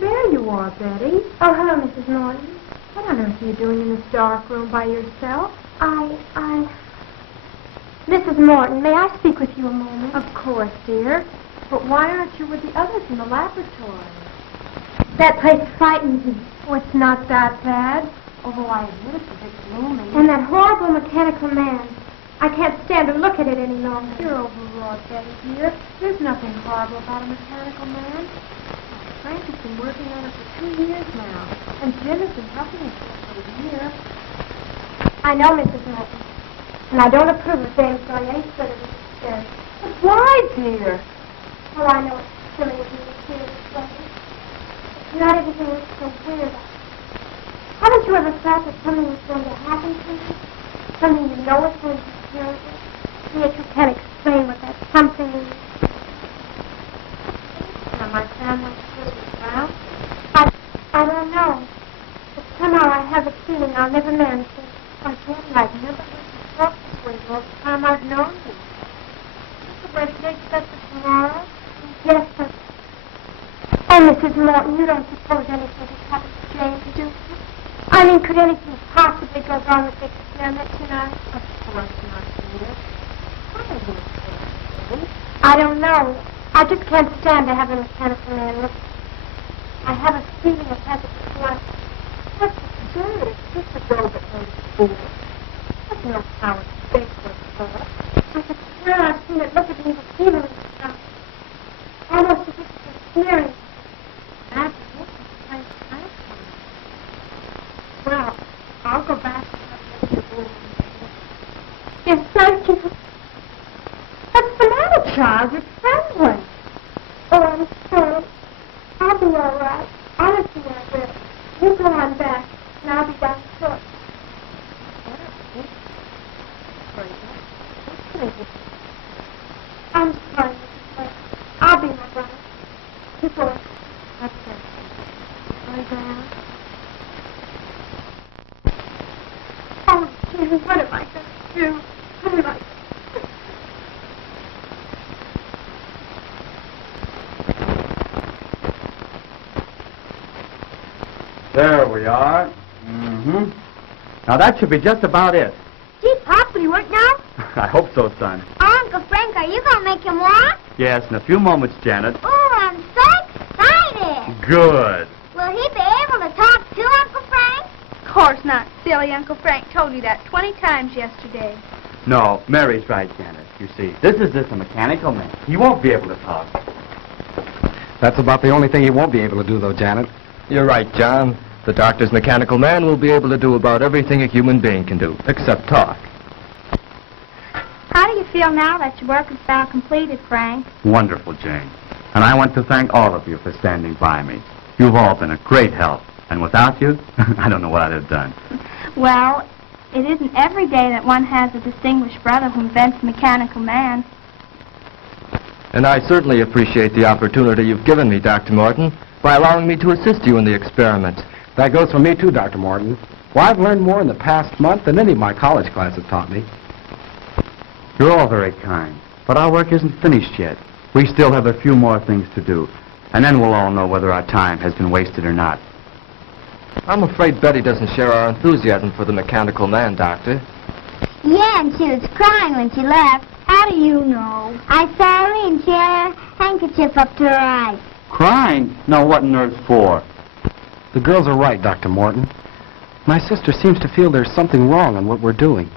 there you are, Betty. Oh, hello, Mrs. Morton. What on earth are you doing in this dark room by yourself? Mrs. Morton, may I speak with you a moment? Of course, dear. But why aren't you with the others in the laboratory? That place frightens me. Oh, it's not that bad. Although I admit it's a bit gloomy. And that horrible mechanical man. I can't stand to look at it any longer. You're overwrought, Betty, dear. There's nothing horrible about a mechanical man. Frank has been working on it for 2 years now. And Jim has been helping him for a year. I know, Mrs. Morton. And I don't approve of James going any further with this story. But why, dear? Oh, I know it's silly of me to feel this way. But not everything looks so weird. Haven't you ever thought that something is going to happen to you? Something you know is going to be terrible? And yet you can't explain what that something is. Now, my family still around? I don't know. But somehow I have a feeling I'll never manage it. Why, Betty, I've never heard you talk this way all the time I've known you. Is the birthday set for tomorrow? Yes, but... Oh, Mrs. Morton, you don't suppose anything has happened to James, do you? I mean, could anything possibly go wrong with the experiment tonight? Of course not, dear. What are you saying? I don't know. I just can't stand to have a mechanical man look. I have a feeling it has a dislike. That's absurd. It's just a girl that knows fool. There's no power to think what's for. I could swear I've seen it look at me with evil in its eyes. Almost as if it was sneering. That's it. Well, I'll go back to the room. Yes, thank you. What's the matter, child? You're trembling. Oh, I'm sorry. I'll be all right. Honestly, I will. You go on back, and I'll be down short. I'm sorry, Mrs. West. I'll be my brother. You go on. That's it. Lie down. Oh, Jim, what am I going to do? What am I... There we are. Now that should be just about it. Gee, Pop, will you work now? I hope so, son. Oh, Uncle Frank, are you going to make him walk? Yes, in a few moments, Janet. Oh, I'm so excited. Good. Will he be able to talk too, Uncle Frank? Of course not. Silly Uncle Frank told you that 20 times yesterday. No, Mary's right, Janet. You see, this is just a mechanical man. He won't be able to talk. That's about the only thing he won't be able to do, though, Janet. You're right, John. The doctor's mechanical man will be able to do about everything a human being can do, except talk. How do you feel now that your work is now completed, Frank? Wonderful, Jane. And I want to thank all of you for standing by me. You've all been a great help. And without you, I don't know what I'd have done. Well, it isn't every day that one has a distinguished brother who invents a mechanical man. And I certainly appreciate the opportunity you've given me, Dr. Morton, by allowing me to assist you in the experiment. That goes for me, too, Dr. Morton. Well, I've learned more in the past month than any of my college class have taught me. You're all very kind, but our work isn't finished yet. We still have a few more things to do, and then we'll all know whether our time has been wasted or not. I'm afraid Betty doesn't share our enthusiasm for the mechanical man, Doctor. Yeah, and she was crying when she left. How do you know? I saw her and she had her handkerchief up to her eyes. Crying? No, what on earth for? The girls are right, Dr. Morton. My sister seems to feel there's something wrong in what we're doing.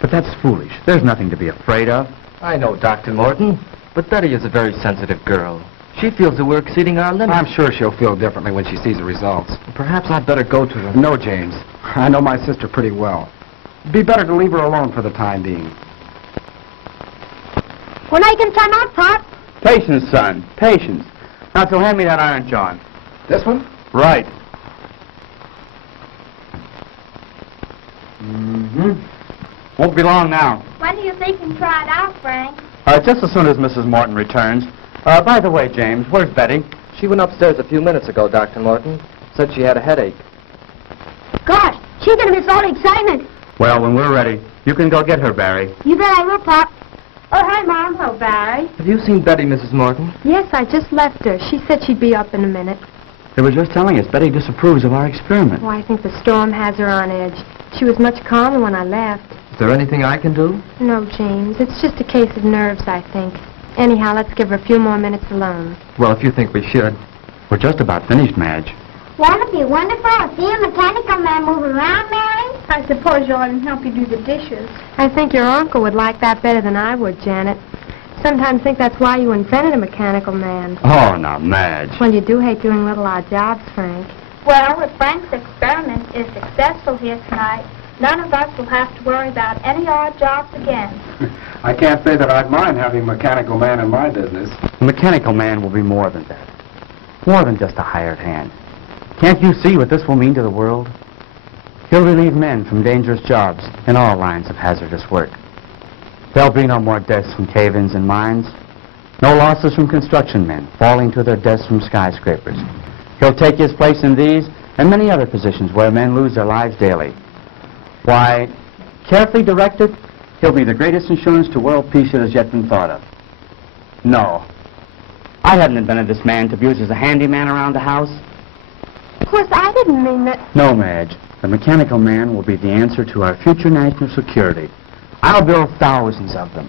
But that's foolish. There's nothing to be afraid of. I know, Dr. Morton, but Betty is a very sensitive girl. She feels that we're exceeding our limits. I'm sure she'll feel differently when she sees the results. Perhaps I'd better go to her. No, James. I know my sister pretty well. It'd be better to leave her alone for the time being. When are you going to time out, Pop? Patience, son. Patience. Now, so hand me that iron, John. This one? Right. Won't be long now. When do you think you can try it out, Frank? Just as soon as Mrs. Morton returns. By the way, James, where's Betty? She went upstairs a few minutes ago, Dr. Morton. Said she had a headache. Gosh, she's going to miss all the excitement. Well, when we're ready, you can go get her, Barry. You bet I will, Pop. Oh, hi, Mom. Hello, Barry. Have you seen Betty, Mrs. Morton? Yes, I just left her. She said she'd be up in a minute. They were just telling us Betty disapproves of our experiment. Oh, I think the storm has her on edge. She was much calmer when I left. Is there anything I can do? No, James. It's just a case of nerves, I think. Anyhow, let's give her a few more minutes alone. Well, if you think we should. We're just about finished, Madge. Won't it be wonderful to see a mechanical man move around, Mary? I suppose you'll let him help you do the dishes. I think your uncle would like that better than I would, Janet. Sometimes think that's why you invented a mechanical man. Oh, now, Madge. Well, you do hate doing little odd jobs, Frank. Well, if Frank's experiment is successful here tonight, none of us will have to worry about any odd jobs again. I can't say that I'd mind having a mechanical man in my business. The mechanical man will be more than that. More than just a hired hand. Can't you see what this will mean to the world? He'll relieve men from dangerous jobs in all lines of hazardous work. There'll be no more deaths from cave-ins and mines. No losses from construction men falling to their deaths from skyscrapers. He'll take his place in these and many other positions where men lose their lives daily. Why, carefully directed, he'll be the greatest insurance to world peace that has yet been thought of. No. I haven't invented this man to be used as a handyman around the house. Of course, I didn't mean that. No, Madge. The mechanical man will be the answer to our future national security. I'll build thousands of them.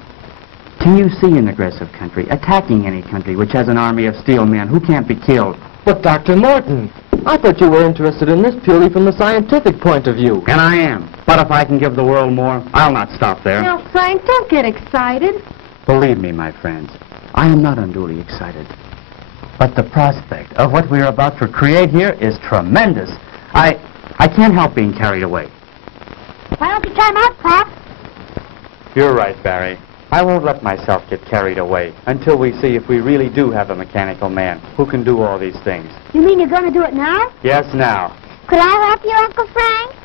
Can you see an aggressive country attacking any country which has an army of steel men who can't be killed? But, Dr. Morton, I thought you were interested in this purely from the scientific point of view. And I am. But if I can give the world more, I'll not stop there. Now, Frank, don't get excited. Believe me, my friends, I am not unduly excited. But the prospect of what we are about to create here is tremendous. I can't help being carried away. Why don't you try him out, Pop? You're right, Barry. I won't let myself get carried away until we see if we really do have a mechanical man who can do all these things. You mean you're going to do it now? Yes, now. Could I help you, Uncle Frank?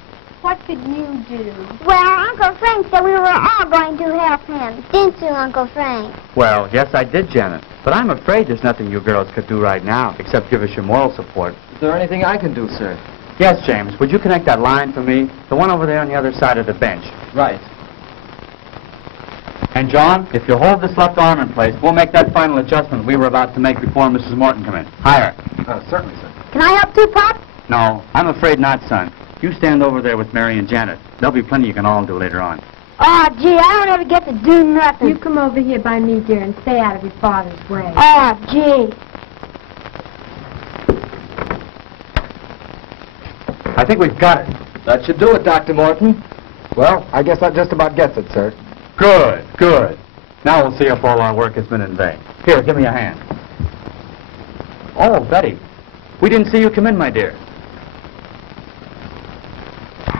What could you do? Well, Uncle Frank said we were all going to help him. Didn't you, Uncle Frank? Well, yes, I did, Janet. But I'm afraid there's nothing you girls could do right now except give us your moral support. Is there anything I can do, sir? Yes, James. Would you connect that line for me? The one over there on the other side of the bench. Right. And, John, if you hold this left arm in place, we'll make that final adjustment we were about to make before Mrs. Morton come in. Higher. Certainly, sir. Can I help too, Pop? No, I'm afraid not, son. You stand over there with Mary and Janet. There'll be plenty you can all do later on. Oh, gee, I don't ever get to do nothing. You come over here by me, dear, and stay out of your father's way. Oh, gee. I think we've got it. That should do it, Dr. Morton. Well, I guess that just about gets it, sir. Good, good. Now we'll see if all our work has been in vain. Here, give me a hand. Oh, Betty, we didn't see you come in, my dear.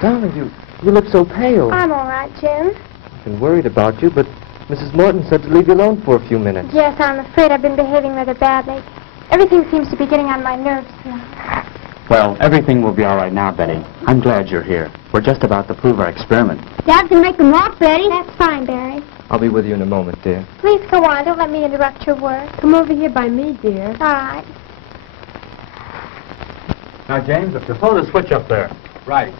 Darling, you look so pale. I'm all right, Jim. I've been worried about you, but Mrs. Morton said to leave you alone for a few minutes. Yes, I'm afraid I've been behaving rather badly. Everything seems to be getting on my nerves now. Well, everything will be all right now, Betty. I'm glad you're here. We're just about to prove our experiment. Dad can make them walk, Betty. That's fine, Barry. I'll be with you in a moment, dear. Please go on. Don't let me interrupt your work. Come over here by me, dear. All right. Now, James, if you pull the switch up there. Right.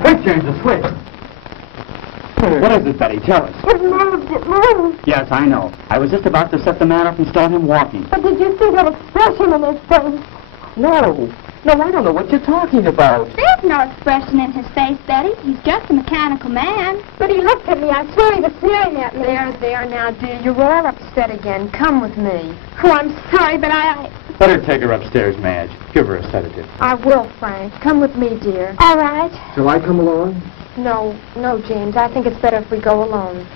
Quick, James, the switch. What is it, Betty? Tell us. It moved. Yes, I know. I was just about to set the man up and start him walking. But did you see that expression in his face? No, I don't know what you're talking about. There's no expression in his face, Betty. He's just a mechanical man. But he looked at me. I swear he was staring at me. There, now, dear. You're all upset again. Come with me. Oh, I'm sorry, but I... Better take her upstairs, Madge. Give her a sedative. I will, Frank. Come with me, dear. All right. Shall I come along? No, James. I think it's better if we go alone.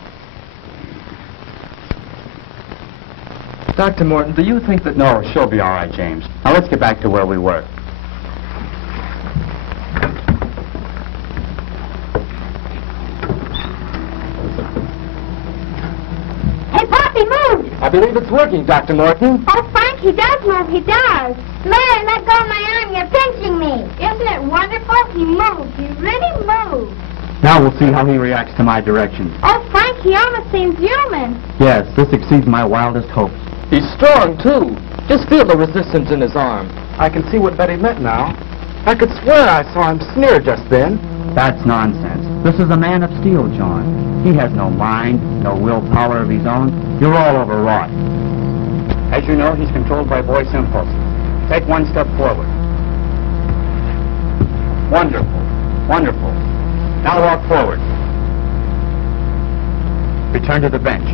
Dr. Morton, do you think that... No, she'll be all right, James. Now, let's get back to where we were. Hey, Pop, he moved. I believe it's working, Dr. Morton. Oh, Frank, he does move. He does. Mary, let go of my arm. You're pinching me. Isn't it wonderful? He moved. He really moved. Now we'll see how he reacts to my directions. Oh, Frank, he almost seems human. Yes, this exceeds my wildest hopes. He's strong, too. Just feel the resistance in his arm. I can see what Betty meant now. I could swear I saw him sneer just then. That's nonsense. This is a man of steel, John. He has no mind, no willpower of his own. You're all overwrought. As you know, he's controlled by voice impulses. Take one step forward. Wonderful. Wonderful. Now walk forward. Return to the bench.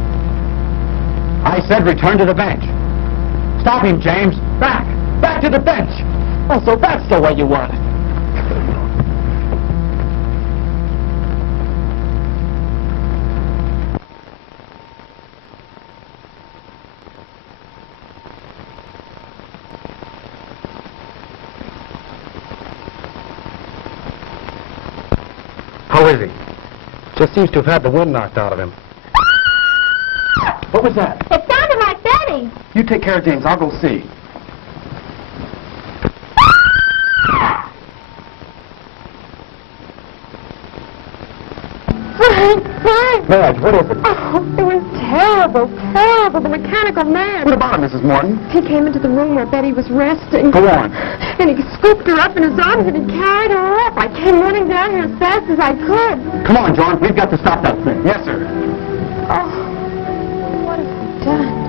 I said return to the bench. Stop him, James. Back. Back to the bench. Oh, so that's the way you want it. How is he? Just seems to have had the wind knocked out of him. What was that? It sounded like Betty. You take care of James. I'll go see. Frank! Madge, what is it? Oh, it was terrible, terrible. The mechanical man. What about it, Mrs. Morton? He came into the room where Betty was resting. Go on. And he scooped her up in his arms and he carried her off. I came running down here as fast as I could. Come on, John. We've got to stop that thing. Yes, sir. Oh, what have we done?